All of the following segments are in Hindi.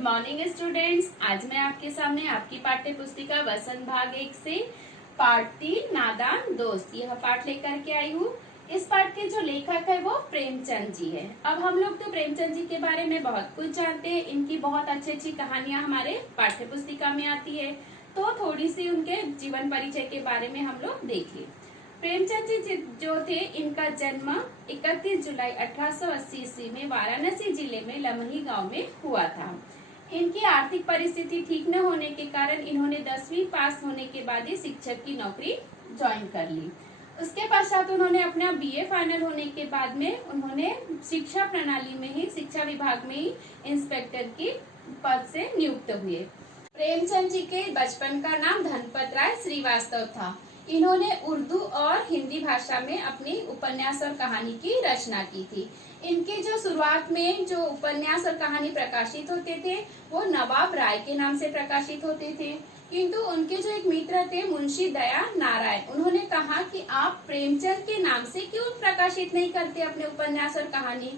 Good morning students. आज मैं आपके सामने आपकी पाठ्य पुस्तिका वसंत भाग 1 से पाठ 3 नादान दोस्त यह पाठ लेकर के आई हूँ। इस पाठ के जो लेखक है वो प्रेमचंद जी है। अब हम लोग तो प्रेमचंद जी के बारे में बहुत कुछ जानते हैं, इनकी बहुत अच्छी अच्छी कहानियां हमारे पाठ्य पुस्तिका में आती है, तो थोड़ी सी उनके जीवन परिचय के बारे में हम लोग देखें। प्रेमचंद जी जो थे, इनका जन्म 31 जुलाई 1880 ईस्वी में वाराणसी जिले में लमही गांव में हुआ था। इनकी आर्थिक परिस्थिति ठीक न होने के कारण इन्होंने 10वीं पास होने के बाद ही शिक्षक की नौकरी ज्वाइन कर ली। उसके पश्चात उन्होंने अपना बीए फाइनल होने के बाद में उन्होंने शिक्षा प्रणाली में ही, शिक्षा विभाग में ही इंस्पेक्टर की पद से नियुक्त हुए। प्रेमचंद जी के बचपन का नाम धनपत राय श्रीवास्तव था। इन्होंने उर्दू और हिंदी भाषा में अपनी उपन्यास और कहानी की रचना की थी। इनके जो शुरुआत में जो उपन्यास और कहानी प्रकाशित होते थे वो नवाब राय के नाम से प्रकाशित होते थे, किंतु उनके जो एक मित्र थे मुंशी दया नारायण, उन्होंने कहा कि आप प्रेमचंद के नाम से क्यों प्रकाशित नहीं करते अपने उपन्यास और कहानी।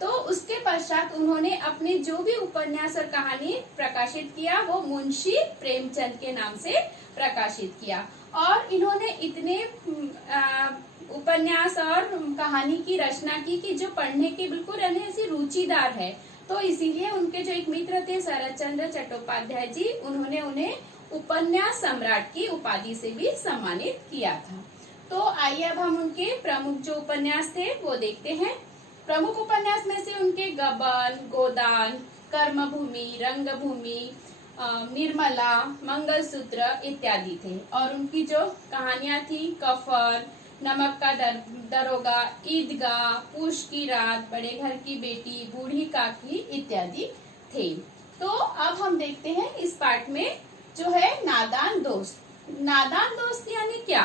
तो उसके पश्चात उन्होंने अपने जो भी उपन्यास और कहानी प्रकाशित किया वो मुंशी प्रेमचंद के नाम से प्रकाशित किया। और इन्होंने इतने उपन्यास और कहानी की रचना की कि जो पढ़ने के बिल्कुल ऐसी रुचिदार है, तो इसीलिए उनके जो एक मित्र थे शरद चंद्र चट्टोपाध्याय जी, उन्होंने उन्हें उपन्यास सम्राट की उपाधि से भी सम्मानित किया था। तो आइए अब हम उनके प्रमुख जो उपन्यास थे वो देखते हैं। प्रमुख उपन्यास में से उनके गबन, गोदान, कर्मभूमि, रंगभूमि, निर्मला, मंगलसूत्र इत्यादि थे। और उनकी जो कहानियां थी कफर, नमक का दरोगा, ईदगाह, पूछ की रात, बड़े घर की बेटी, बूढ़ी काकी इत्यादि थे। तो अब हम देखते हैं इस पाठ में जो है नादान दोस्त। नादान दोस्त यानी क्या?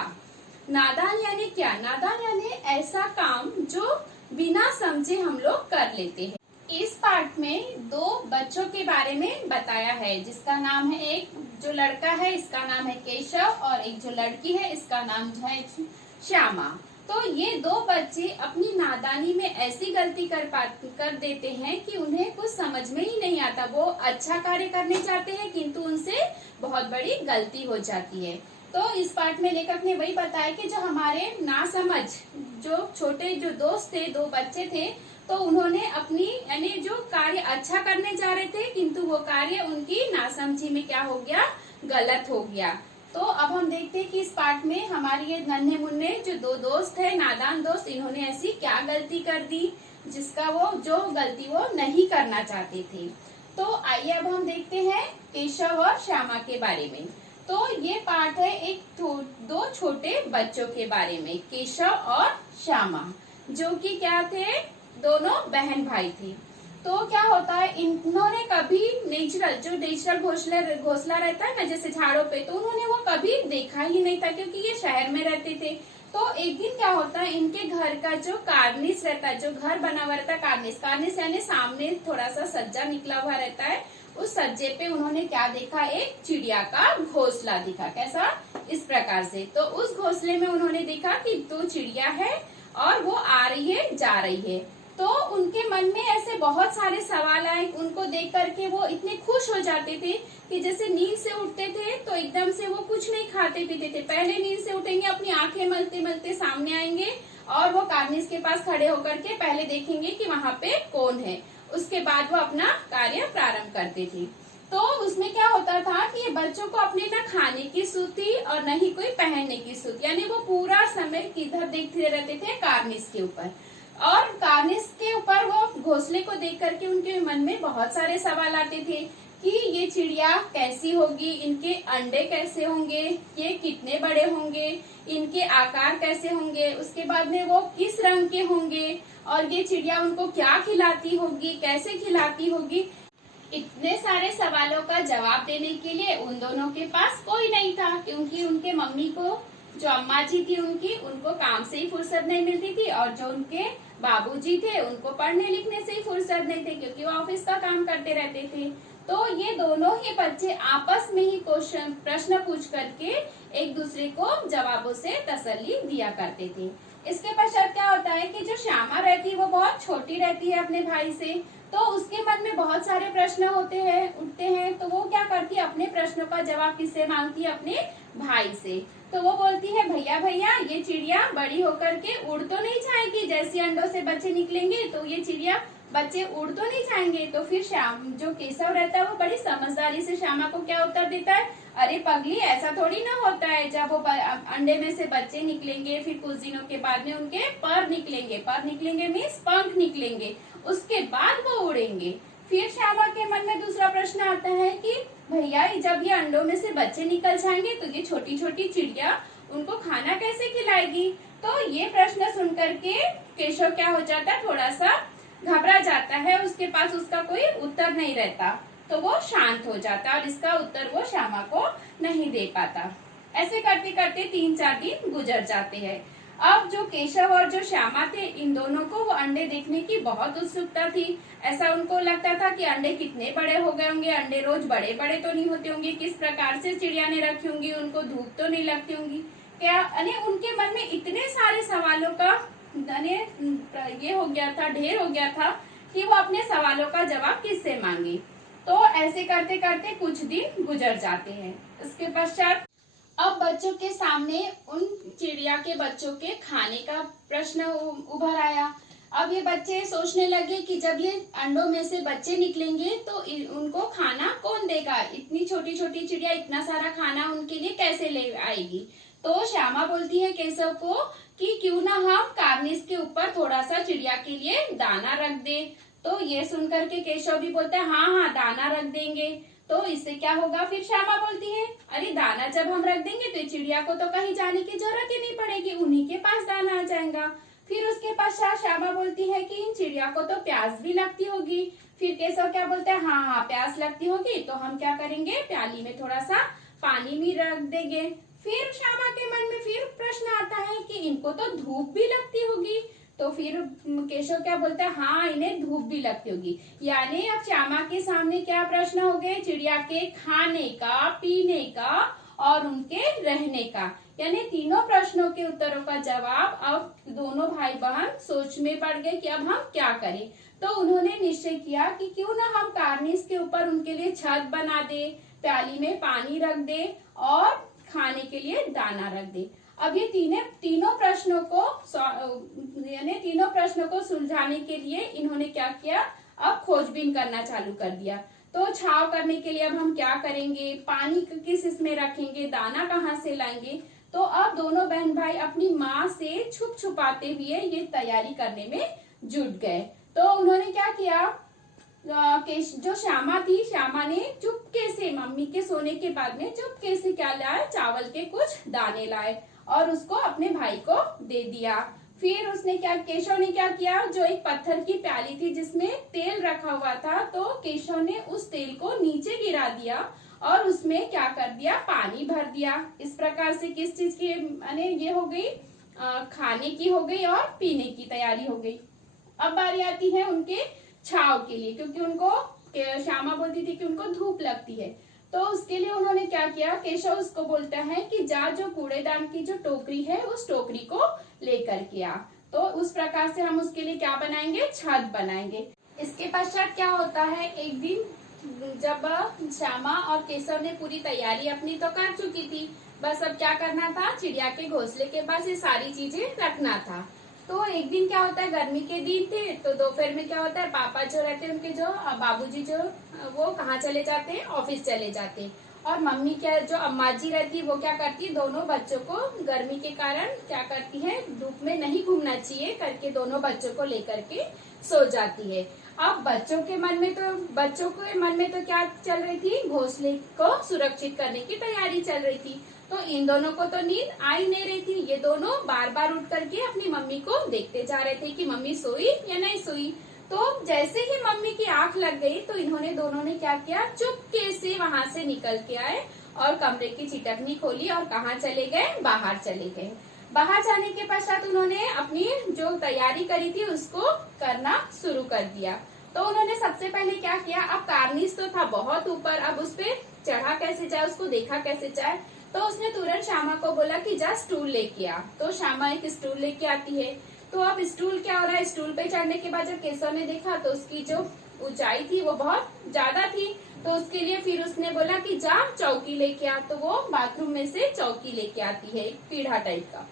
नादान यानी क्या? नादान यानी ऐसा काम जो बिना समझे हम लोग कर लेते हैं। इस पाठ में दो बच्चों के बारे में बताया है, जिसका नाम है, एक जो लड़का है इसका नाम है केशव और एक जो लड़की है इसका नाम है श्यामा। तो ये दो बच्चे अपनी नादानी में ऐसी गलती कर देते हैं कि उन्हें कुछ समझ में ही नहीं आता। वो अच्छा कार्य करने चाहते हैं किंतु उनसे बहुत बड़ी गलती हो जाती है। तो इस पाठ में लेखक ने वही बताया कि जो हमारे नासमझ जो छोटे जो दोस्त थे, दो बच्चे थे, तो उन्होंने अपनी यानी जो कार्य अच्छा करने जा रहे थे किंतु वो कार्य उनकी नासमझी में क्या हो गया, गलत हो गया। तो अब हम देखते हैं कि इस पाठ में हमारे ये नन्हे मुन्ने जो दो दोस्त है, नादान दोस्त, इन्होंने ऐसी क्या गलती कर दी जिसका वो जो गलती वो नहीं करना चाहते थे। तो आइए अब हम देखते हैं केशव और श्यामा के बारे में। तो ये पाठ है दो छोटे बच्चों के बारे में, केशव और श्यामा, जो कि क्या थे, दोनों बहन भाई थे। तो क्या होता है, इन्होंने कभी नेचुरल घोंसला रहता है ना जैसे झाड़ों पे, तो उन्होंने वो कभी देखा ही नहीं था क्योंकि ये शहर में रहते थे। तो एक दिन क्या होता है, इनके घर का जो कार्निस रहता है, जो घर बना हुआ रहता है, कार्निस यानी सामने थोड़ा सा सज्जा निकला हुआ रहता है, उस सज्जे पे उन्होंने क्या देखा, एक चिड़िया का घोंसला दिखा। कैसा? इस प्रकार से। तो उस घोंसले में उन्होंने देखा कि दो चिड़िया है और वो आ रही है, जा रही है। तो उनके मन में ऐसे बहुत सारे सवाल आए। उनको देख करके वो इतने खुश हो जाते थे कि जैसे नींद से उठते थे तो एकदम से वो कुछ नहीं खाते पीते थे। पहले नींद से उठेंगे, अपनी आंखें मलते मलते सामने आएंगे और वो कार्निस के पास खड़े होकर के पहले देखेंगे कि वहाँ पे कौन है, उसके बाद वो अपना कार्य प्रारंभ करते थे। तो उसमें क्या होता था कि ये बच्चों को अपने न खाने की सूत थी और न ही कोई पहनने की सूत, यानी वो पूरा समय किधर देखते रहते थे, कार्निस के ऊपर। और कार्निस के ऊपर वो घोंसले को देख करके उनके मन में बहुत सारे सवाल आते थे कि ये चिड़िया कैसी होगी, इनके अंडे कैसे होंगे, ये कितने बड़े होंगे, इनके आकार कैसे होंगे, उसके बाद में वो किस रंग के होंगे और ये चिड़िया उनको क्या खिलाती होगी, कैसे खिलाती होगी। इतने सारे सवालों का जवाब देने के लिए उन दोनों के पास कोई नहीं था, क्योंकि उनके मम्मी को, जो अम्मा जी थी उनको काम से ही फुर्सत नहीं मिलती थी, और जो उनके बाबूजी थे उनको पढ़ने लिखने से ही फुर्सत नहीं थे क्योंकि वो ऑफिस का काम करते रहते थे। तो ये दोनों ही बच्चे आपस में ही प्रश्न पूछ करके एक दूसरे को जवाबों से तसल्ली दिया करते थे। इसके पश्चात क्या होता है कि जो श्यामा रहती है वो बहुत छोटी रहती है अपने भाई से, तो उसके मन में बहुत सारे प्रश्न उठते हैं। तो वो क्या करती है, अपने प्रश्नों का जवाब किससे मांगती है, अपने भाई से। तो वो बोलती है, भैया भैया ये चिड़िया बड़ी होकर के उड़ तो नहीं जाएगी, जैसे अंडों से बच्चे निकलेंगे तो ये चिड़िया बच्चे उड़ तो नहीं जाएंगे। तो फिर श्याम जो केशव रहता है वो बड़ी समझदारी से श्यामा को क्या उत्तर देता है, अरे पगली ऐसा थोड़ी ना होता है, जब वो अंडे में से बच्चे निकलेंगे फिर कुछ दिनों के बाद में उनके पर निकलेंगे मीन्स पंख निकलेंगे, उसके बाद वो उड़ेंगे। फिर श्यामा के मन में दूसरा प्रश्न आता है कि भैया जब ये अंडों में से बच्चे निकल जाएंगे तो ये छोटी छोटी चिड़िया उनको खाना कैसे खिलाएगी। तो ये प्रश्न सुन करके केशव क्या हो जाता है, थोड़ा सा घबरा जाता है, उसके पास उसका कोई उत्तर नहीं रहता, तो वो शांत हो जाता है और इसका उत्तर वो श्यामा को नहीं दे पाता। ऐसे करते करते 3-4 दिन गुजर जाते हैं। अब जो केशव और जो श्यामा थे, इन दोनों को वो अंडे देखने की बहुत उत्सुकता थी। ऐसा उनको लगता था कि अंडे कितने बड़े हो गए होंगे, अंडे रोज बड़े बड़े तो नहीं होते होंगे, किस प्रकार से चिड़िया ने रखी होंगी, उनको धूप तो नहीं लगती होंगी क्या, उनके मन में इतने सारे सवालों का ये हो गया था, ढेर हो गया था कि वो अपने सवालों का जवाब किससे मांगे। तो ऐसे करते करते कुछ दिन गुजर जाते हैं। इसके पश्चात अब बच्चों के सामने उन चिड़िया के बच्चों के खाने का प्रश्न उभर आया। अब ये बच्चे सोचने लगे कि जब ये अंडों में से बच्चे निकलेंगे तो उनको खाना कौन देगा, इतनी छोटी छोटी चिड़िया इतना सारा खाना उनके लिए कैसे ले आएगी। तो श्यामा बोलती है केशव को कि क्यों ना हम कार्निस के ऊपर थोड़ा सा चिड़िया के लिए दाना रख दे। तो ये सुनकर के केशव भी बोलता है, हाँ हाँ दाना रख देंगे। तो इससे क्या होगा, फिर श्यामा बोलती है, अरे दाना जब हम रख देंगे तो चिड़िया को तो कहीं जाने की जरूरत ही नहीं पड़ेगी, उन्हीं के पास दाना आ जाएगा। फिर उसके पश्चात श्यामा बोलती है कि इन चिड़िया को तो प्यास भी लगती होगी। फिर केशव क्या बोलता है, हाँ हाँ प्यास लगती होगी, तो हम क्या करेंगे, प्याली में थोड़ा सा पानी भी रख देंगे। फिर श्यामा के मन में फिर प्रश्न आता है कि इनको तो धूप भी लगती होगी। तो फिर केशव क्या बोलता है, हाँ इन्हें धूप भी लगती होगी। यानी अब श्यामा के सामने क्या प्रश्न हो गए, चिड़िया के खाने का, पीने का और उनके रहने का, यानी तीनों प्रश्नों के उत्तरों का जवाब अब दोनों भाई बहन सोच में पड़ गए कि अब हम क्या करें। तो उन्होंने निश्चय किया कि क्यों ना हम कार्निस के ऊपर उनके लिए छत बना दे, प्याली में पानी रख दे और खाने के लिए दाना रख दे। अब ये तीनों प्रश्नों को सुलझाने के लिए इन्होंने क्या किया, अब खोजबीन करना चालू कर दिया। तो छाव करने के लिए अब हम क्या करेंगे, पानी किस इसमें रखेंगे, दाना कहाँ से लाएंगे। तो अब दोनों बहन भाई अपनी माँ से छुप छुपाते हुए ये तैयारी करने में जुट गए। तो उन्होंने क्या किया, जो श्यामा थी, श्यामा ने चुपके से मम्मी के सोने के बाद में चुपके से क्या लाए, चावल के कुछ दाने लाए और उसको अपने भाई को दे दिया। फिर केशव ने क्या किया, जो एक पत्थर की प्याली थी जिसमें तेल रखा हुआ था, तो केशव ने उस तेल को नीचे गिरा दिया और उसमें क्या कर दिया, पानी भर दिया। इस प्रकार से किस चीज की ये हो गई, खाने की हो गई और पीने की तैयारी हो गई। अब बारी आती है उनके छाव के लिए, क्योंकि उनको श्यामा बोलती थी कि उनको धूप लगती है। तो उसके लिए उन्होंने क्या किया, केशव उसको बोलता है कि जा जो कूड़ेदान की जो टोकरी है उस टोकरी को लेकर के आ। तो उस प्रकार से हम उसके लिए क्या बनाएंगे, छत बनाएंगे। इसके पश्चात क्या होता है, एक दिन जब श्यामा और केशव ने पूरी तैयारी अपनी तो कर चुकी थी, बस अब क्या करना था, चिड़िया के घोंसले के पास ये सारी चीजें रखना था। तो एक दिन क्या होता है, गर्मी के दिन थे, तो दोपहर में क्या होता है, पापा जो रहते हैं उनके जो बाबूजी जो वो कहाँ चले जाते हैं, ऑफिस चले जाते हैं। और मम्मी क्या, जो अम्मा जी रहती है वो क्या करती है, दोनों बच्चों को गर्मी के कारण क्या करती है, धूप में नहीं घूमना चाहिए करके दोनों बच्चों को लेकर के सो जाती है। अब बच्चों के मन में तो क्या चल रही थी, घोंसले को सुरक्षित करने की तैयारी चल रही थी। तो इन दोनों को तो नींद आ ही नहीं रही थी, ये दोनों बार बार उठ करके अपनी मम्मी को देखते जा रहे थे कि मम्मी सोई या नहीं सोई। तो जैसे ही मम्मी की आंख लग गई तो इन्होंने दोनों ने क्या किया, चुपके से वहां से निकल के आए और कमरे की चिटकनी खोली और कहाँ चले गए, बाहर चले गए। बाहर जाने के पश्चात उन्होंने अपनी जो तैयारी करी थी उसको करना शुरू कर दिया। तो उन्होंने सबसे पहले क्या किया, अब कार्निस तो था बहुत ऊपर, अब उस पे चढ़ा कैसे जाए, उसको देखा कैसे जाए। तो उसने तुरंत श्यामा को बोला कि जा स्टूल लेके आ। तो श्यामा एक स्टूल लेके आती है। तो अब स्टूल क्या हो रहा है, स्टूल पे चढ़ने के बाद जब केशव ने देखा तो उसकी जो ऊंचाई थी वो बहुत ज्यादा थी। तो उसके लिए फिर उसने बोला कि जा चौकी लेके आ। तो वो बाथरूम में से चौकी लेके आती है, एक पीढ़ा टाइप का।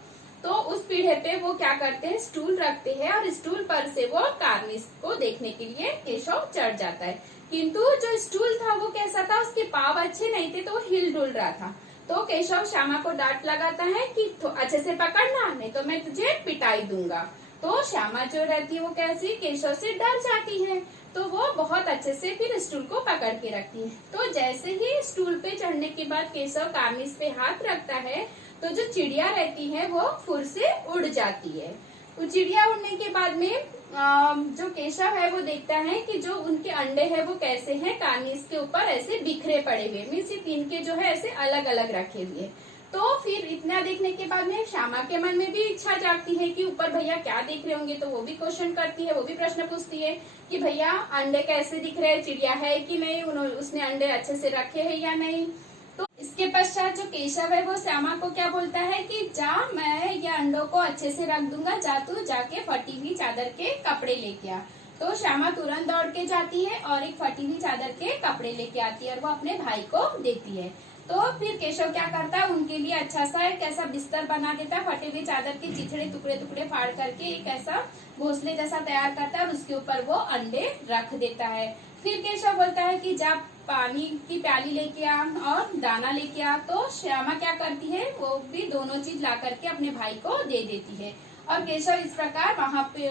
तो उस पीढ़े पे वो क्या करते हैं, स्टूल रखते हैं और स्टूल पर से वो कार्निस को देखने के लिए केशव चढ़ जाता है। किंतु जो स्टूल था वो कैसा था, उसके पाव अच्छे नहीं थे, तो वो हिल डुल रहा था। तो केशव श्यामा को डांट लगाता है कि अच्छे से पकड़ना, नहीं तो मैं तुझे पिटाई दूंगा। तो श्यामा जो रहती है वो कैसी, केशव से डर जाती है। तो वो बहुत अच्छे से फिर स्टूल को पकड़ के रखती है। तो जैसे ही स्टूल पे चढ़ने के बाद केशव कार्निस पे हाथ रखता है, तो जो चिड़िया रहती है वो फुर से उड़ जाती है। तो चिड़िया उड़ने के बाद में जो केशव है वो देखता है कि जो उनके अंडे हैं वो कैसे हैं, कार्निस के ऊपर ऐसे बिखरे पड़े हुए, मीन्स ये तीन के जो है ऐसे अलग अलग रखे हुए। तो फिर इतना देखने के बाद में श्यामा के मन में भी इच्छा जागती है कि ऊपर भैया क्या देख रहे होंगे। तो वो भी क्वेश्चन करती है, वो भी प्रश्न पूछती है कि भैया अंडे कैसे दिख रहे हैं, चिड़िया है कि नहीं, उसने अंडे अच्छे से रखे हैं या नहीं। तो इसके पश्चात जो केशव है वो श्यामा को क्या बोलता है कि जा, मैं ये अंडों को अच्छे से रख दूंगा, जा तू जाके फटी हुई चादर के कपड़े लेके आ। तो श्यामा तुरंत दौड़ के जाती है और एक फटी हुई चादर के कपड़े लेके आती है और वो अपने भाई को देती है। तो फिर केशव क्या करता है, उनके लिए अच्छा सा एक ऐसा बिस्तर बना देता है, फटे हुए चादर के चिथड़े टुकड़े टुकड़े फाड़ करके एक ऐसा घोंसले जैसा तैयार करता है और उसके ऊपर वो अंडे रख देता है। फिर केशव बोलता है कि जा पानी की प्याली लेके आ और दाना लेके आ। तो श्यामा क्या करती है, वो भी दोनों चीज ला करके अपने भाई को दे देती है। और केशव इस प्रकार वहां पे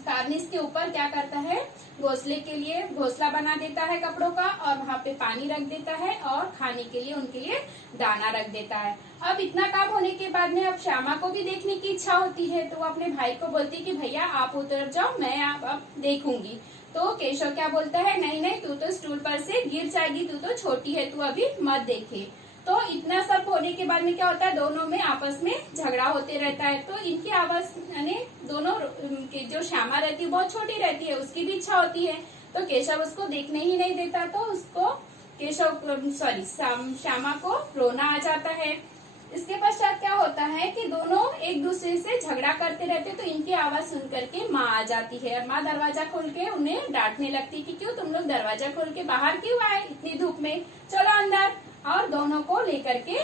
कार्निस के ऊपर क्या करता है, घोंसले के लिए घोंसला बना देता है कपड़ों का और वहां पे पानी रख देता है और खाने के लिए उनके लिए दाना रख देता है। अब इतना काम होने के बाद में अब श्यामा को भी देखने की इच्छा होती है। तो वो अपने भाई को बोलती है कि भैया आप उतर जाओ, मैं अब देखूंगी। तो केशव क्या बोलता है, नहीं नहीं, तू तो स्टूल पर से गिर जाएगी, तू तो छोटी है, तू अभी मत देखे। तो इतना सब होने के बाद में क्या होता है, दोनों में आपस में झगड़ा होते रहता है। तो इनकी आवाज यानी दोनों की जो श्यामा रहती है बहुत छोटी रहती है, उसकी भी इच्छा होती है। तो केशव उसको देखने ही नहीं देता। तो उसको श्यामा को रोना आ जाता है। इसके पश्चात क्या होता है कि दोनों एक दूसरे से झगड़ा करते रहते, तो इनकी आवाज सुन करके माँ आ जाती है और माँ दरवाजा खोल के उन्हें डांटने लगती है कि क्यों तुम लोग दरवाजा खोल के बाहर क्यों आए इतनी धूप में, चलो अंदर। और दोनों को लेकर के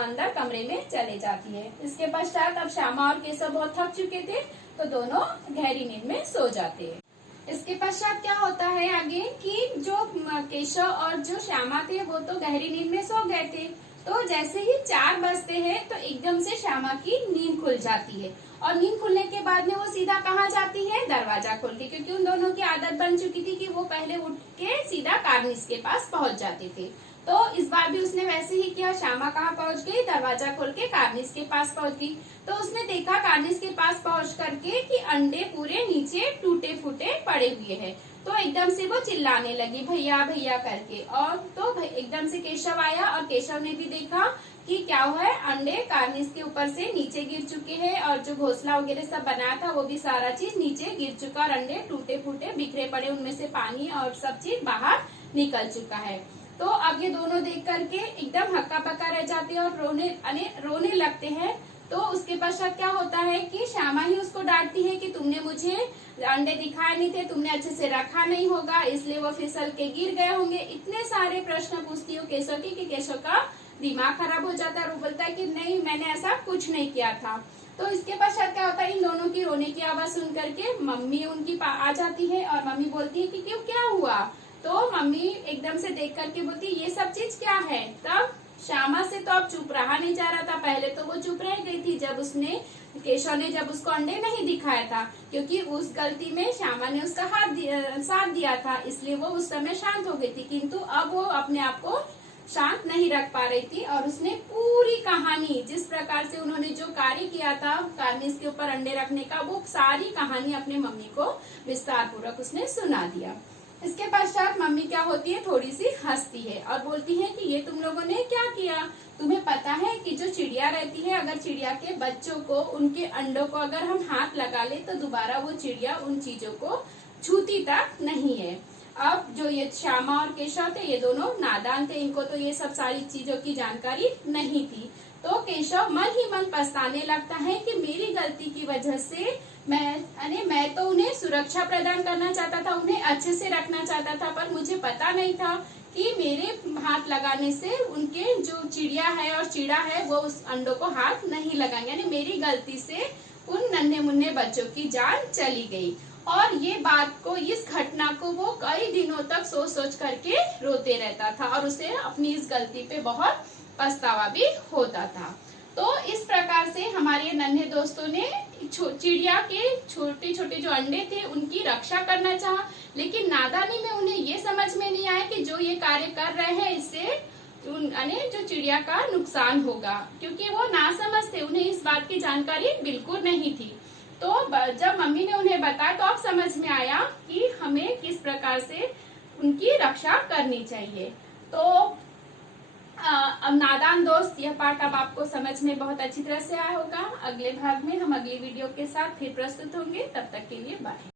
अंदर कमरे में चले जाती है। इसके पश्चात अब श्यामा और केशव बहुत थक चुके थे, तो दोनों गहरी नींद में सो जाते हैं। इसके पश्चात क्या होता है आगे कि जो केशव और जो श्यामा थे वो तो गहरी नींद में सो गए थे। तो जैसे ही 4 बजते हैं तो एकदम से श्यामा की नींद खुल जाती है और नींद खुलने के बाद में वो सीधा कहाँ जाती है, दरवाजा खोल के, क्योंकि उन दोनों की आदत बन चुकी थी कि वो पहले उठ के सीधा कार्निस के पास पहुंच जाते थे। तो इस बार भी उसने वैसे ही किया। श्यामा कहाँ पहुंच गई, दरवाजा खोल के कार्निस के पास पहुंच गई। तो उसने देखा कार्निस के पास पहुंच करके कि अंडे पूरे नीचे टूटे फूटे पड़े हुए हैं। तो एकदम से वो चिल्लाने लगी भैया भैया करके। और तो एकदम से केशव आया और केशव ने भी देखा कि क्या हुआ है, अंडे कार्निस के ऊपर से नीचे गिर चुके हैं और जो घोंसला वगैरह सब बनाया था वो भी सारा चीज नीचे गिर चुका और अंडे टूटे फूटे बिखरे पड़े, उनमें से पानी और सब चीज बाहर निकल चुका है। तो अब ये दोनों देख करके एकदम हक्का पक्का रह जाते हैं और रोने लगते हैं। तो उसके पश्चात क्या होता है कि श्यामा ही उसको डांटती है कि तुमने मुझे अंडे दिखाए नहीं थे, तुमने अच्छे से रखा नहीं होगा, इसलिए वो फिसल के गिर गए होंगे। इतने सारे प्रश्न पूछती हूँ केशव की कि केशव का दिमाग खराब हो जाता है और वो बोलता है कि नहीं मैंने ऐसा कुछ नहीं किया था। तो इसके पश्चात क्या होता है, इन दोनों की रोने की आवाज सुन करके मम्मी उनकी आ जाती है और मम्मी बोलती है कि क्यों क्या हुआ। तो मम्मी एकदम से देख करके बोलती ये सब चीज क्या है। तब श्यामा से तो अब चुप रहा नहीं जा रहा था। पहले तो वो चुप रह गई थी जब उसने केशव ने जब उसको अंडे नहीं दिखाया था, क्योंकि उस गलती में श्यामा ने उसका साथ दिया था, इसलिए वो उस समय शांत हो गई थी। किंतु अब वो अपने आप को शांत नहीं रख पा रही थी और उसने पूरी कहानी, जिस प्रकार से उन्होंने जो कार्य किया था कार्निस के ऊपर अंडे रखने का, वो सारी कहानी अपने मम्मी को विस्तार पूर्वक उसने सुना दिया। इसके पश्चात मम्मी क्या होती है, थोड़ी सी हंसती है और बोलती है कि ये तुम लोगों ने क्या किया। तुम्हें पता है कि जो चिड़िया रहती है, अगर चिड़िया के बच्चों को, उनके अंडों को अगर हम हाथ लगा ले तो दोबारा वो चिड़िया उन चीजों को छूती तक नहीं है। अब जो ये श्यामा और केशव थे ये दोनों नादान थे, इनको तो ये सब सारी चीजों की जानकारी नहीं थी। तो केशव मन ही मन पछताने लगता है कि मेरी गलती की वजह से मैं तो उन्हें सुरक्षा प्रदान करना चाहता था, उन्हें अच्छे से रखना चाहता था, पर मुझे पता नहीं था कि मेरे हाथ लगाने से उनके जो चिड़िया है और चीड़ा है वो उस अंडों को हाथ नहीं लगाएंगे। यानी मेरी गलती से उन नन्हे मुन्ने बच्चों की जान चली गई। और ये बात को, इस घटना को वो कई दिनों तक सोच सोच करके रोते रहता था और उसे अपनी इस गलती पे बहुत पछतावा भी होता था। तो इस प्रकार से हमारे नन्हे दोस्तों ने चिड़िया के छोटे छोटे जो अंडे थे उनकी रक्षा करना चाहा, लेकिन नादानी में उन्हें ये समझ में नहीं आया कि जो ये कार्य कर रहे हैं इससे जो चिड़िया का नुकसान होगा, क्योंकि वो नासमझ थे, उन्हें इस बात की जानकारी बिल्कुल नहीं थी। तो जब मम्मी ने उन्हें बताया तो अब समझ में आया कि हमें किस प्रकार से उनकी रक्षा करनी चाहिए। तो अब नादान दोस्त, यह पाठ अब आपको समझ में बहुत अच्छी तरह से आया होगा। अगले भाग में हम अगली वीडियो के साथ फिर प्रस्तुत होंगे, तब तक के लिए बाय।